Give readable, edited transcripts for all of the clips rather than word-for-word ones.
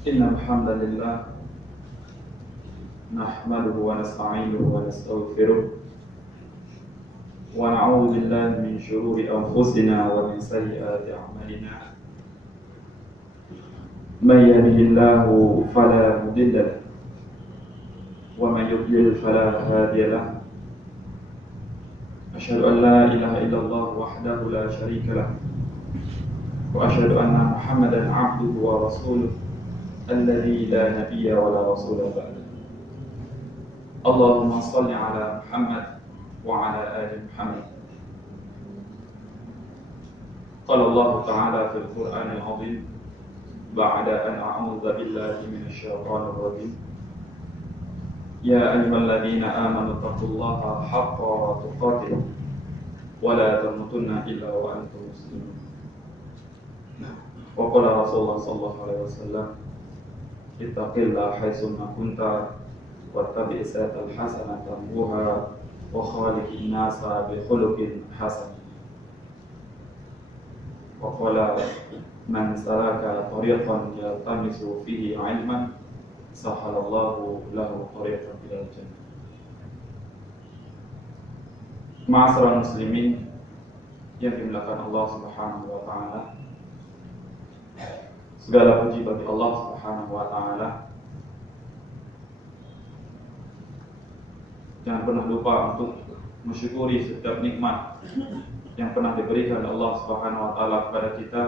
إن الحمد لله نحمده ونستعينه ونستغفره ونعوذ بالله من شرور أنفسنا ومن سيئات أعمالنا من يهده الله فلا مضل له ومن يضلل فلا هادي له أشهد أن لا إله إلا الله وحده لا شريك له وأشهد أن محمدا عبده ورسوله الذي لا نبي ولا رسول بعده. اللهم صل على محمد وعلى آل محمد. قال الله تعالى في القرآن العظيم بعد أن أعوذ بالله من الشيطان الرجيم يا أيها الذين آمنوا اتقوا الله حق تقاته ولا تموتن إلا وأنتم مسلمون. وقال رسول الله صلى الله عليه وسلم اتق الله حيثما كنت واتبع السيئة الحسنة تمحوها وخالق الناس بخلق حسن. وقال من سلك طريقا يلتمس فيه علما سهل الله له طريقا إلى الجنة. Ma'asyiral muslimin yang dimuliakan Allah Subhanahu wa taala. Segala puji bagi Allah Subhanahu wa taala. Jangan pernah lupa untuk mensyukuri setiap nikmat yang pernah diberikan Allah Subhanahu wa taala kepada kita.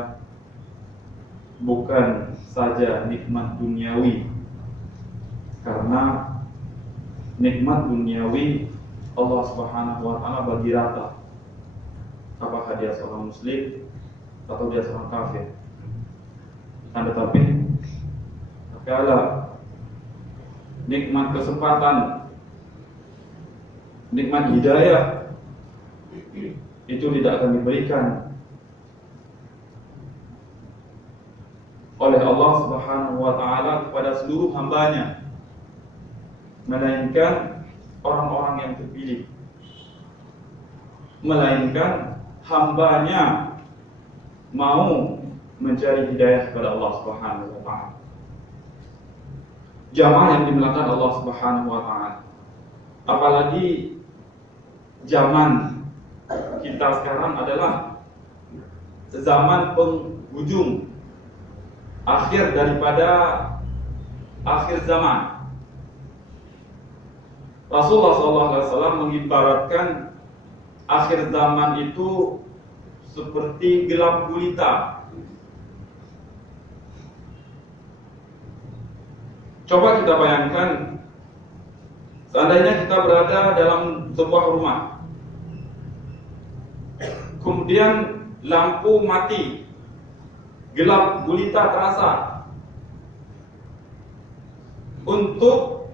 Bukan saja nikmat duniawi, karena nikmat duniawi Allah Subhanahu wa taala bagi rata. Apakah dia seorang muslim atau dia seorang kafir. Tetapi kalau nikmat kesempatan, nikmat hidayah itu tidak akan diberikan oleh Allah Subhanahu wa taala kepada seluruh hambanya, melainkan orang-orang yang terpilih, melainkan hambanya mau mencari hidayah kepada Allah Subhanahu wa taala. Jamaah yang dimuliakan Allah Subhanahu wa taala. Apalagi zaman kita sekarang adalah zaman penghujung, akhir daripada akhir zaman. Rasulullah SAW mengibaratkan akhir zaman itu seperti gelap gulita. Coba kita bayangkan, seandainya kita berada dalam sebuah rumah, kemudian lampu mati, gelap gulita terasa. Untuk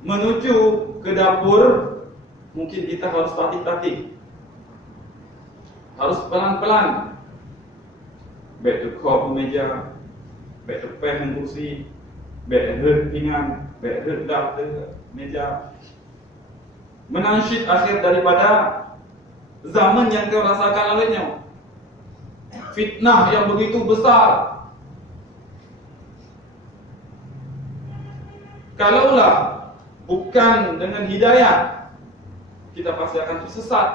menuju ke dapur, mungkin kita harus tatih-tatih, harus pelan-pelan. Baik tekuk meja, baik tepeh kursi, baik pinggan, baik redak meja. Menansyid akhir daripada zaman yang kau rasakan olehnya. Fitnah yang begitu besar. Kalaulah bukan dengan hidayah, kita pasti akan tersesat.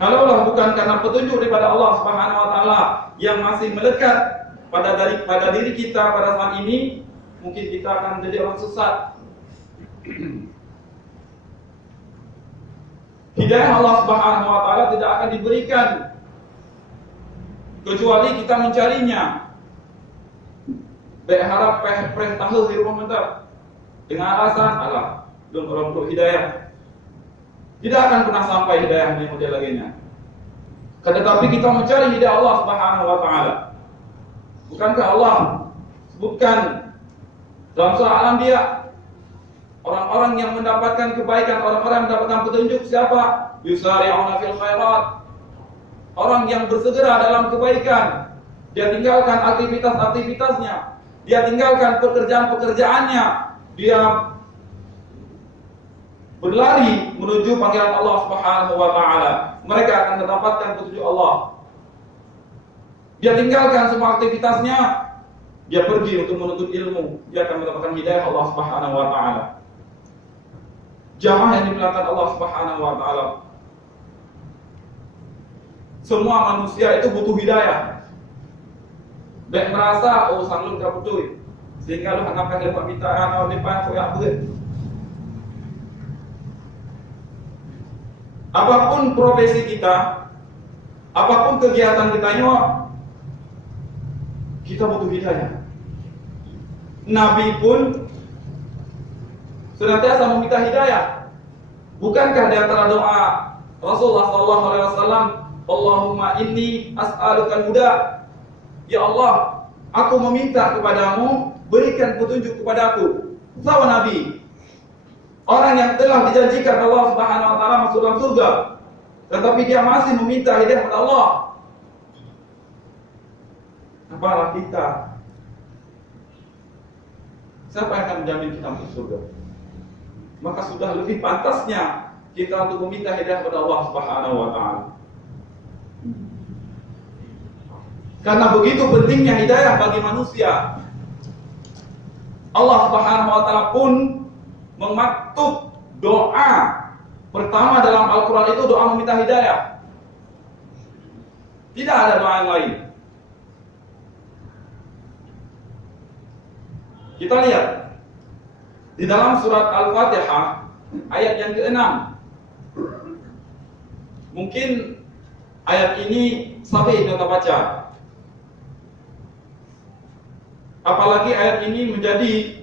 Kalaulah bukan karena petunjuk daripada Allah Subhanahu wa taala yang masih melekat pada diri kita pada saat ini, mungkin kita akan menjadi orang sesat. Hidayah Allah Subhanahu wa taala tidak akan diberikan kecuali kita mencarinya. Baik harap peh tahu di rumah mentah dengan alasan Allah belum orang untuk hidayah. Tidak akan pernah sampai hidayah di model lainnya. Tetapi kita mencari hidayah Allah Subhanahu wa taala. Bukankah Allah sebutkan dalam surah Al-Anbiya, orang-orang yang mendapatkan kebaikan, orang-orang yang mendapatkan petunjuk siapa? Yusari'una fil khairat. Orang yang bersegera dalam kebaikan. Dia tinggalkan aktivitas-aktivitasnya, dia tinggalkan pekerjaan-pekerjaannya, dia berlari menuju panggilan Allah Subhanahu wa taala. Mereka akan mendapatkan petunjuk Allah. Dia tinggalkan semua aktivitasnya, dia pergi untuk menuntut ilmu, dia akan mendapatkan hidayah Allah Subhanahu wa taala. Jamaah yang dimuliakan Allah Subhanahu wa taala. Semua manusia itu butuh hidayah. Baik merasa sang lu gak butuh, sehingga lu hendak lepas minta ana lepas koyak berat. Apapun profesi kita, apapun kegiatan kita kita butuh hidayah. Nabi pun senantiasa meminta hidayah. Bukankah di antara doa Rasulullah SAW, Allahumma inni as'alukan huda. Ya Allah, aku meminta kepadamu, berikan petunjuk kepadaku. Sama Nabi, orang yang telah dijanjikan Allah Subhanahu wa taala masuk dalam surga, tetapi dia masih meminta hidayah kepada Allah. Apalah kita? Siapa yang akan menjamin kita masuk surga? Maka sudah lebih pantasnya kita untuk meminta hidayah kepada Allah Subhanahu wa taala. Karena begitu pentingnya hidayah bagi manusia. Allah Subhanahu wa taala pun memaktub doa pertama dalam Al-Quran itu doa meminta hidayah. Tidak ada doa yang lain. Kita lihat di dalam surat Al-Fatihah ayat yang ke-6. Mungkin ayat ini sampai kita baca. Apalagi ayat ini menjadi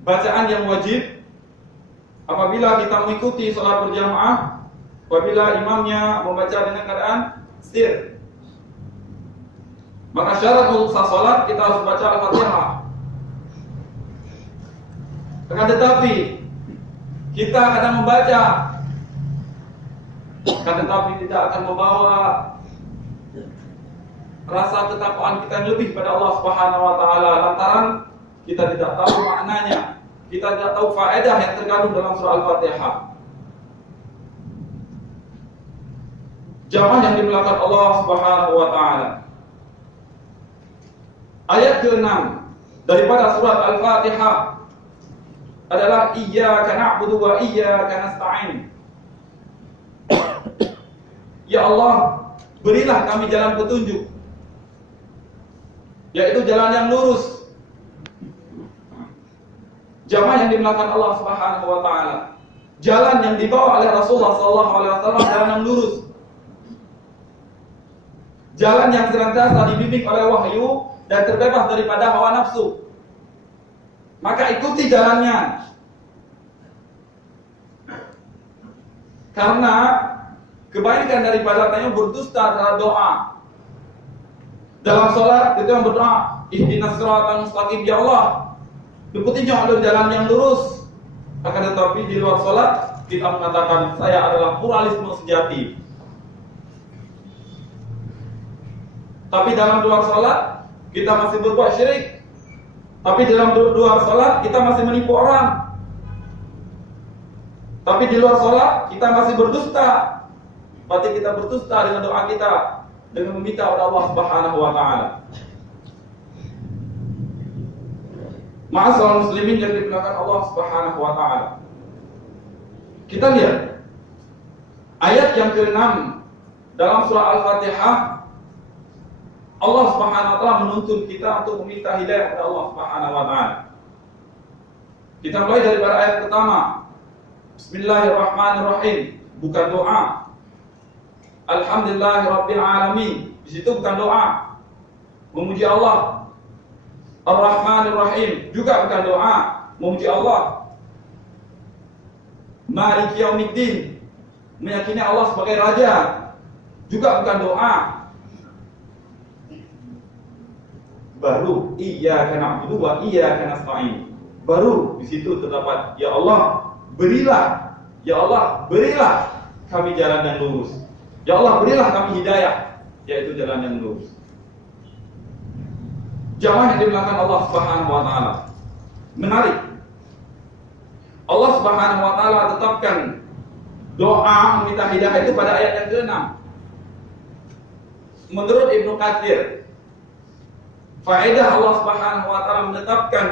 bacaan yang wajib apabila kita mengikuti salat berjamaah, apabila imamnya membaca dengan keadaan sir. Maka syarat untuk sah salat kita harus baca Al-Fatihah. Akan tetapi kita kadang membaca, akan tetapi tidak akan membawa rasa ketakwaan kita yang lebih pada Allah Subhanahu wa taala lantaran kita tidak tahu maknanya, kita tidak tahu faedah yang terkandung dalam surah Al-Fatihah. Jamaah yang dimuliakan Allah Subhanahu wa taala. Ayat ke-6 daripada surat Al-Fatihah adalah iyyaka na'budu wa iyyaka nasta'in. Ya Allah, berilah kami jalan petunjuk, yaitu jalan yang lurus. Jamaah yang dimuliakan Allah Subhanahu wa taala, jalan yang dibawa oleh Rasulullah SAW jalan yang lurus. Jalan yang senantiasa dibimbing oleh wahyu dan terbebas daripada hawa nafsu. Maka ikuti jalannya. Karena kebaikan daripada tanya berdusta terhadap doa. Dalam sholat kita yang berdoa, ihdinas siratal mustaqim, ya Allah, petunjuknya adalah jalan yang lurus. Akan tetapi di luar sholat kita mengatakan saya adalah pluralisme sejati. Tapi dalam luar sholat kita masih berbuat syirik. Tapi dalam luar sholat kita masih menipu orang. Tapi di luar sholat kita masih berdusta. Berarti kita berdusta dengan doa kita, dengan meminta kepada Allah Subhanahu wa taala. Ma'asyiral muslimin yang dimuliakan Allah Subhanahu wa taala. Kita lihat ayat yang ke-6 dalam surah Al-Fatihah. Allah Subhanahu wa taala menuntun kita untuk meminta hidayah kepada Allah Subhanahu wa taala. Kita mulai dari ayat pertama. Bismillahirrahmanirrahim, bukan doa. Alhamdulillahirabbil alamin, di situ bukan doa. Memuji Allah. Ar-Rahmanir-Rahim, juga bukan doa. Memuji Allah. Maliki yaumiddin, meyakini Allah sebagai raja, juga bukan doa. Baru iyyaka na'budu wa iyyaka nasta'in. Baru di situ terdapat ya Allah, berilah, ya Allah, berilah kami jalan yang lurus. Ya Allah, berilah kami hidayah, yaitu jalan yang lurus. Jamaah yang dimuliakan Allah Subhanahu wa taala. Menarik. Allah Subhanahu wa taala tetapkan doa meminta hidayah itu pada ayat yang ke-6. Menurut Ibnu Katsir, faedah Allah Subhanahu wa taala menetapkan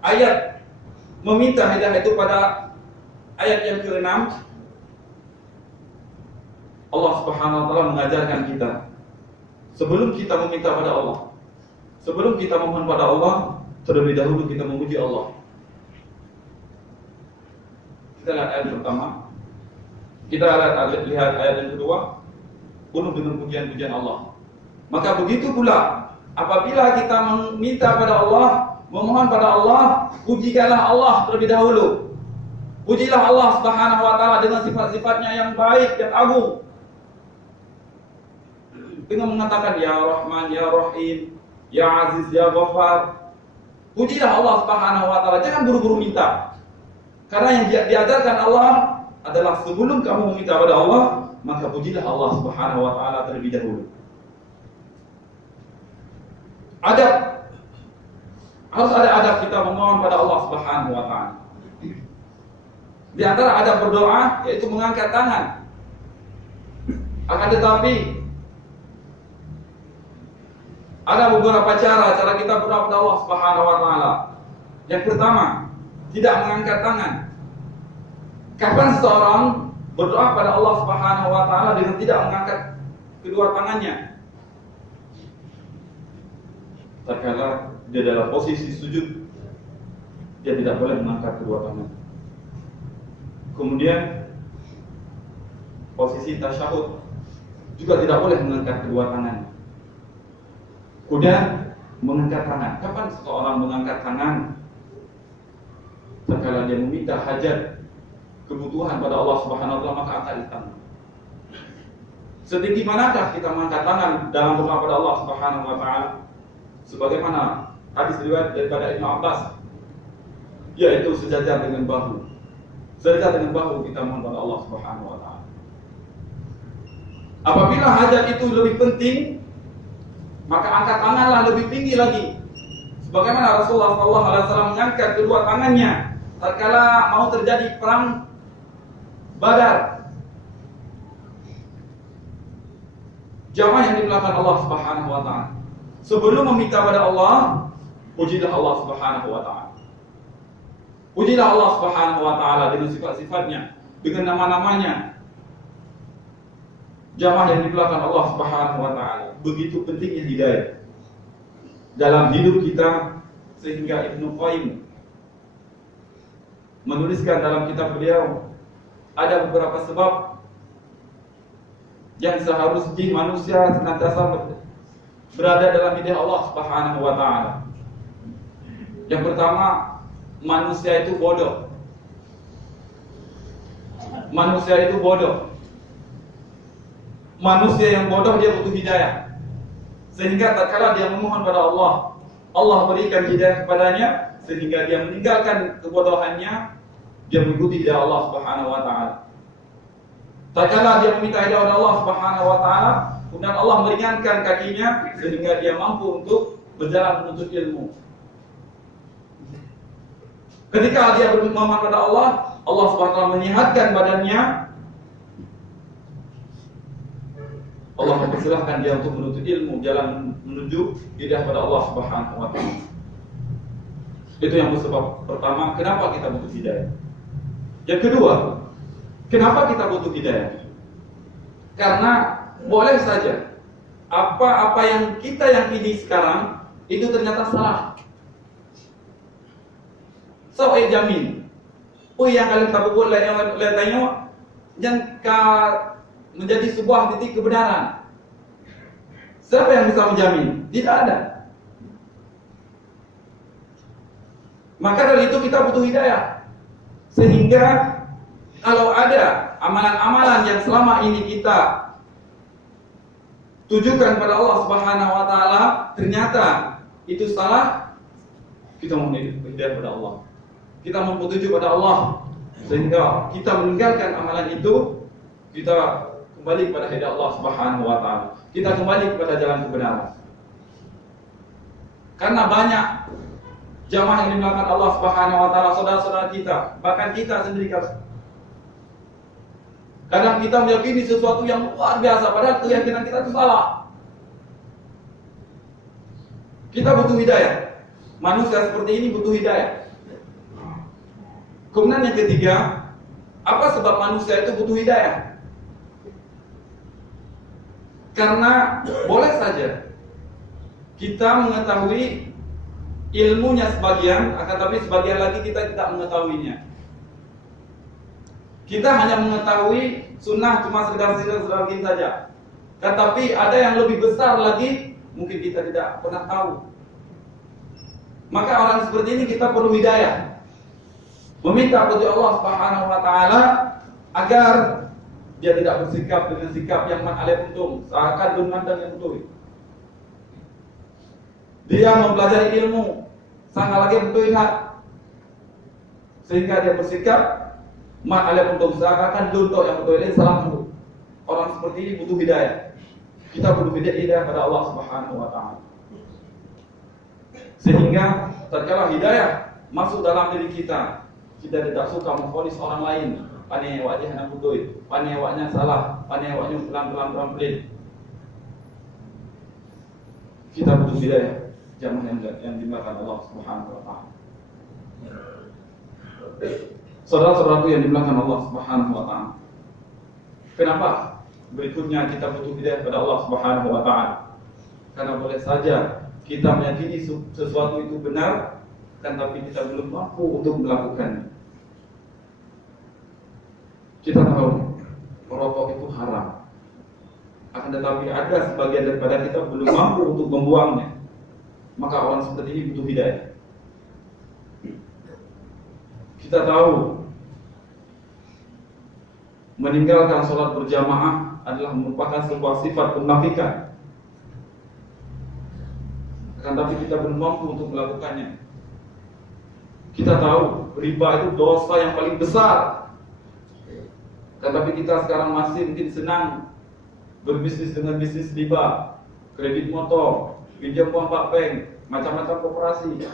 ayat meminta hidayah itu pada ayat yang ke-6. Allah Subhanahu wa taala mengajarkan kita, sebelum kita meminta pada Allah, sebelum kita mohon pada Allah, terlebih dahulu kita memuji Allah. Kita lihat ayat pertama, kita lihat ayat yang kedua, penuh dengan pujian-pujian Allah. Maka begitu pula apabila kita meminta pada Allah, memohon pada Allah, pujikanlah Allah terlebih dahulu. Pujilah Allah Subhanahu wa taala dengan sifat-sifatnya yang baik dan agung. Dengan mengatakan ya Rahman, ya Rahim, ya Aziz, ya Ghaffar. Pujilah Allah Subhanahu wa taala, jangan buru-buru minta. Karena yang diajarkan Allah adalah sebelum kamu meminta pada Allah, maka pujilah Allah Subhanahu wa taala terlebih dahulu. Adab, harus ada adab kita memohon pada Allah Subhanahu wa taala. Di antara adab berdoa yaitu mengangkat tangan. Akan tetapi ada beberapa cara kita berdoa pada Allah Subhanahu wa taala. Yang pertama, tidak mengangkat tangan. Kapan seseorang berdoa pada Allah Subhanahu wa taala dengan tidak mengangkat kedua tangannya? Tatkala dia dalam posisi sujud, dia tidak boleh mengangkat kedua tangan. Kemudian posisi tasyahud juga tidak boleh mengangkat kedua tangan. Kemudian mengangkat tangan. Kapan seseorang mengangkat tangan? Tatkala dia meminta hajat, kebutuhan pada Allah Subhanahu wa taala, maka angkat tangan. Setinggi manakah kita mengangkat tangan dalam doa pada Allah Subhanahu wa taala? Sebagaimana hadis riwayat daripada Ibnu Abbas, yaitu sejajar dengan bahu. Sejajar dengan bahu kita mohon pada Allah Subhanahu wa taala. Apabila hajat itu lebih penting, maka angkat tanganlah lebih tinggi lagi. Sebagaimana Rasulullah SAW mengangkat kedua tangannya tatkala mau terjadi perang Badar. Jamaah yang dimulakan Allah Subhanahu wa taala. Sebelum meminta pada Allah, pujilah Allah Subhanahu wa taala. Pujilah Allah Subhanahu wa taala dengan sifat-sifatnya, dengan nama-namanya. Jamaah yang dimulakan Allah Subhanahu wa taala. Begitu pentingnya hidayah dalam hidup kita, sehingga Ibnu Qayyim menuliskan dalam kitab beliau, ada beberapa sebab yang seharusnya manusia senantiasa berada dalam hidayah Allah Subhanahu wa taala. Yang pertama, manusia itu bodoh. Manusia itu bodoh. Manusia yang bodoh dia butuh hidayah. Sehingga tatkala dia memohon pada Allah, Allah berikan hidayah kepadanya, sehingga dia meninggalkan kebodohannya, dia mengikuti hidayah Allah Subhanahu wa taala. Tatkala dia meminta hidayah dari Allah Subhanahu wa taala, kemudian Allah meringankan kakinya sehingga dia mampu untuk berjalan menuntut ilmu. Ketika dia bermohon pada Allah, Allah Subhanahu wa taala menyehatkan badannya. Allah mempersilahkan dia untuk menuntut ilmu, jalan menuju hidayah pada Allah Subhanahu wa taala. Itu yang sebab pertama, kenapa kita butuh hidayah. Yang kedua, kenapa kita butuh hidayah? Karena boleh saja apa-apa yang kita yakini sekarang itu ternyata salah. Saya jamin, yang kalian tak buat lain yang menjadi sebuah titik kebenaran. Siapa yang bisa menjamin? Tidak ada. Maka dari itu kita butuh hidayah. Sehingga kalau ada amalan-amalan yang selama ini kita tujukan pada Allah Subhanahu wa taala ternyata itu salah, kita mohon hidayah pada Allah. Kita mohon petunjuk pada Allah sehingga kita meninggalkan amalan itu, kita kembali kepada hidayah Allah Subhanahu wa taala. Kita kembali kepada jalan kebenaran. Karena banyak jamaah yang dimulakan Allah Subhanahu wa taala, saudara-saudara kita, bahkan kita sendiri kadang kita meyakini sesuatu yang luar biasa padahal keyakinan kita itu salah. Kita butuh hidayah. Manusia seperti ini butuh hidayah. Kemudian yang ketiga, apa sebab manusia itu butuh hidayah? Karena boleh saja kita mengetahui ilmunya sebagian, akan tapi sebagian lagi kita tidak mengetahuinya. Kita hanya mengetahui sunnah cuma sekedar gini saja. Tetapi ada yang lebih besar lagi, mungkin kita tidak pernah tahu. Maka orang seperti ini kita perlu hidayah. Meminta kepada Allah Subhanahu wa taala agar dia tidak bersikap dengan sikap yang man alif untung, seakan dunman dan yang betul. Dia mempelajari ilmu, sangat lagi betul lihat, sehingga dia bersikap man alif untung, seakan duntok yang betul ini salah dulu. Orang seperti ini butuh hidayah. Kita butuh hidayah pada Allah Subhanahu wa taala. Sehingga tatkala hidayah masuk dalam diri kita, kita tidak suka memvonis orang lain. Pane wajah anak betul, pane wajahnya salah, pane wajahnya pelan-pelan. Kita butuh hidayah, jamaah yang dimuliakan Allah Subhanahu wa taala. Saudara-saudaraku yang dimuliakan Allah Subhanahu wa taala. Kenapa berikutnya kita butuh hidayah pada Allah Subhanahu wa taala? Karena boleh saja kita meyakini sesuatu itu benar, kan tapi kita belum mampu untuk melakukannya. Kita tahu merokok itu haram, akan tetapi ada sebagian daripada kita belum mampu untuk membuangnya. Maka orang seperti ini butuh hidayah. Kita tahu meninggalkan sholat berjamaah adalah merupakan sebuah sifat kemunafikan. Akan tapi kita belum mampu untuk melakukannya. Kita tahu riba itu dosa yang paling besar. Tetapi kita sekarang masih mungkin senang berbisnis dengan bisnis riba, kredit motor, pinjam uang Pak Peng, macam-macam koperasi.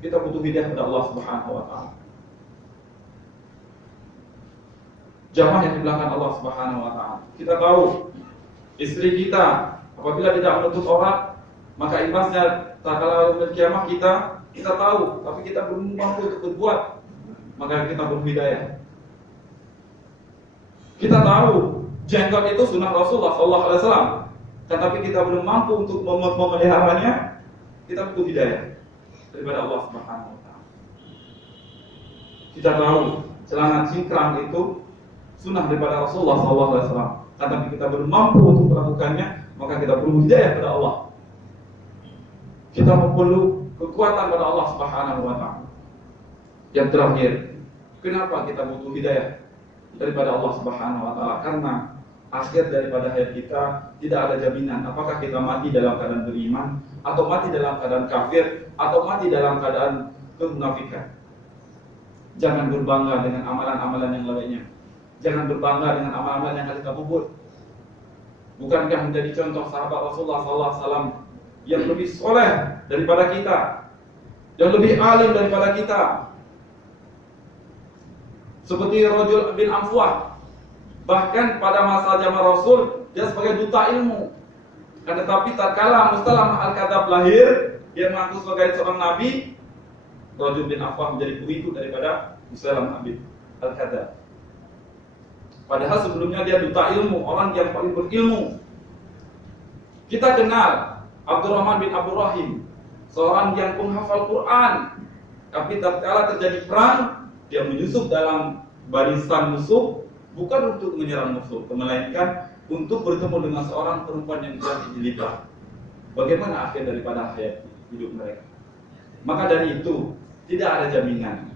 Kita butuh hidayah kepada Allah Subhanahu wa taala. Jamaah yang dimuliakan Allah Subhanahu wa taala. Kita tahu istri kita apabila tidak menuntut aurat, maka imbasnya tatkala kiamat kita tahu, tapi kita belum mampu untuk berbuat, maka kita butuh hidayah. Kita tahu jenggot itu sunnah Rasulullah SAW, tetapi kita belum mampu untuk memeliharanya. Kita butuh hidayah daripada Allah Subhanahu wa taala. Kita tahu celana cingkrang itu sunnah daripada Rasulullah SAW, tetapi kita belum mampu untuk melakukannya, maka kita perlu hidayah kepada Allah. Kita perlu kekuatan pada Allah Subhanahu wa taala. Yang terakhir, kenapa kita butuh hidayah daripada Allah Subhanahu wa taala? Karena akhir daripada hayat kita tidak ada jaminan apakah kita mati dalam keadaan beriman, atau mati dalam keadaan kafir, atau mati dalam keadaan kemunafikan. Jangan berbangga dengan amalan-amalan yang lainnya. Jangan berbangga dengan amalan-amalan yang kita buat. Bukankah menjadi contoh sahabat Rasulullah SAW yang lebih soleh daripada kita, yang lebih alim daripada kita, seperti Rajul bin Amfuah. Bahkan pada masa zaman Rasul dia sebagai duta ilmu. Kan tetapi tatkala Mustalah Al-Kadzab lahir, dia mengaku sebagai seorang nabi. Rajul bin Amfuah menjadi pengikut daripada Mustalah Al-Kadzab. Padahal sebelumnya dia duta ilmu, orang yang paling berilmu. Kita kenal Abdurrahman bin Abdul Rahim, seorang yang penghafal Quran. Tapi tatkala terjadi perang, dia menyusup dalam barisan musuh, bukan untuk menyerang musuh, melainkan untuk bertemu dengan seorang perempuan yang jatuh jilbab. Bagaimana akhir daripada hayat hidup mereka? Maka dari itu tidak ada jaminan,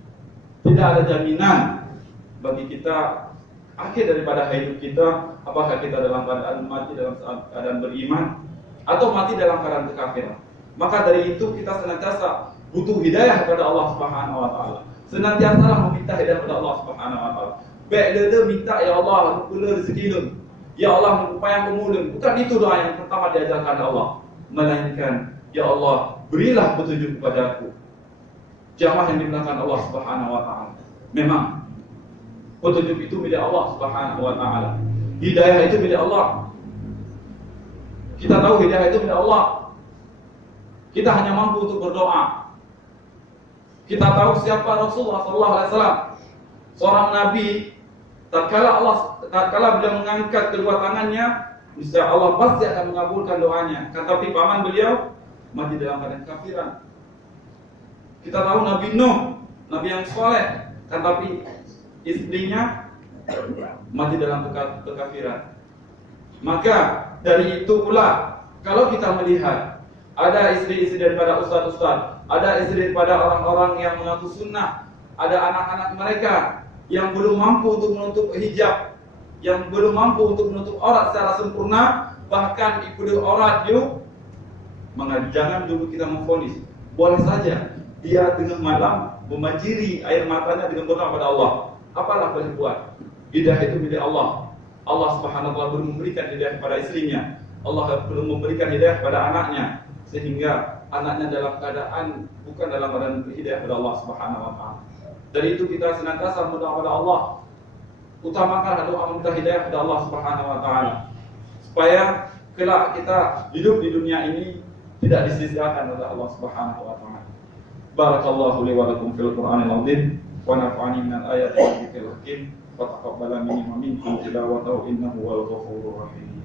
tidak ada jaminan bagi kita akhir daripada hidup kita, apakah kita dalam keadaan mati dalam keadaan beriman, atau mati dalam keadaan kekafiran. Maka dari itu kita senantiasa butuh hidayah kepada Allah Subhanahu wa taala. Senantiasa meminta hidayah kepada Allah Subhanahu wa taala. Baik dia minta, ya Allah, kula rezeki lu. Ya Allah, upaya kemudian. Bukan itu doa yang pertama diajarkan Allah, melainkan ya Allah, berilah petunjuk kepadaku. Jamaah yang dimuliakan Allah Subhanahu wa taala. Memang petunjuk itu milik Allah Subhanahu wa taala. Hidayah itu milik Allah. Kita tahu hidayah itu milik Allah. Kita hanya mampu untuk berdoa. Kita tahu siapa Rasulullah SAW, seorang nabi. Tatkala beliau mengangkat kedua tangannya, niscaya Allah pasti akan mengabulkan doanya. Tetapi paman beliau mati dalam keadaan kafiran. Kita tahu Nabi Nuh, nabi yang soleh, tetapi istrinya mati dalam kekafiran. Maka dari itu pula, kalau kita melihat ada istri-istri daripada ustaz-ustaz, ada istri daripada orang-orang yang mengaku sunnah, ada anak-anak mereka yang belum mampu untuk menutup hijab, yang belum mampu untuk menutup aurat secara sempurna, bahkan ikut aurat yuk, maka jangan dulu kita memvonis. Boleh saja dia tengah malam memanjiri air matanya dengan berdoa kepada Allah. Apalah boleh buat? Hidayah itu milik Allah. Allah Subhanahu wa taala belum memberikan hidayah kepada istrinya. Allah belum memberikan hidayah kepada anaknya, sehingga anaknya dalam keadaan bukan dalam keadaan hidayah kepada Allah Subhanahu wa taala. Dari itu kita senantiasa berdoa kepada Allah. Utamakan doa meminta hidayah kepada Allah Subhanahu wa taala, supaya kelak kita hidup di dunia ini tidak disia-siakan oleh Allah Subhanahu wa taala. Barakallahu li wa lakum fil Qur'anil azim wa nafa'ani minal ayati wa dzikril hakim wa taqabbala minni wa minkum tilawatahu innahu wal ghafurur rahim.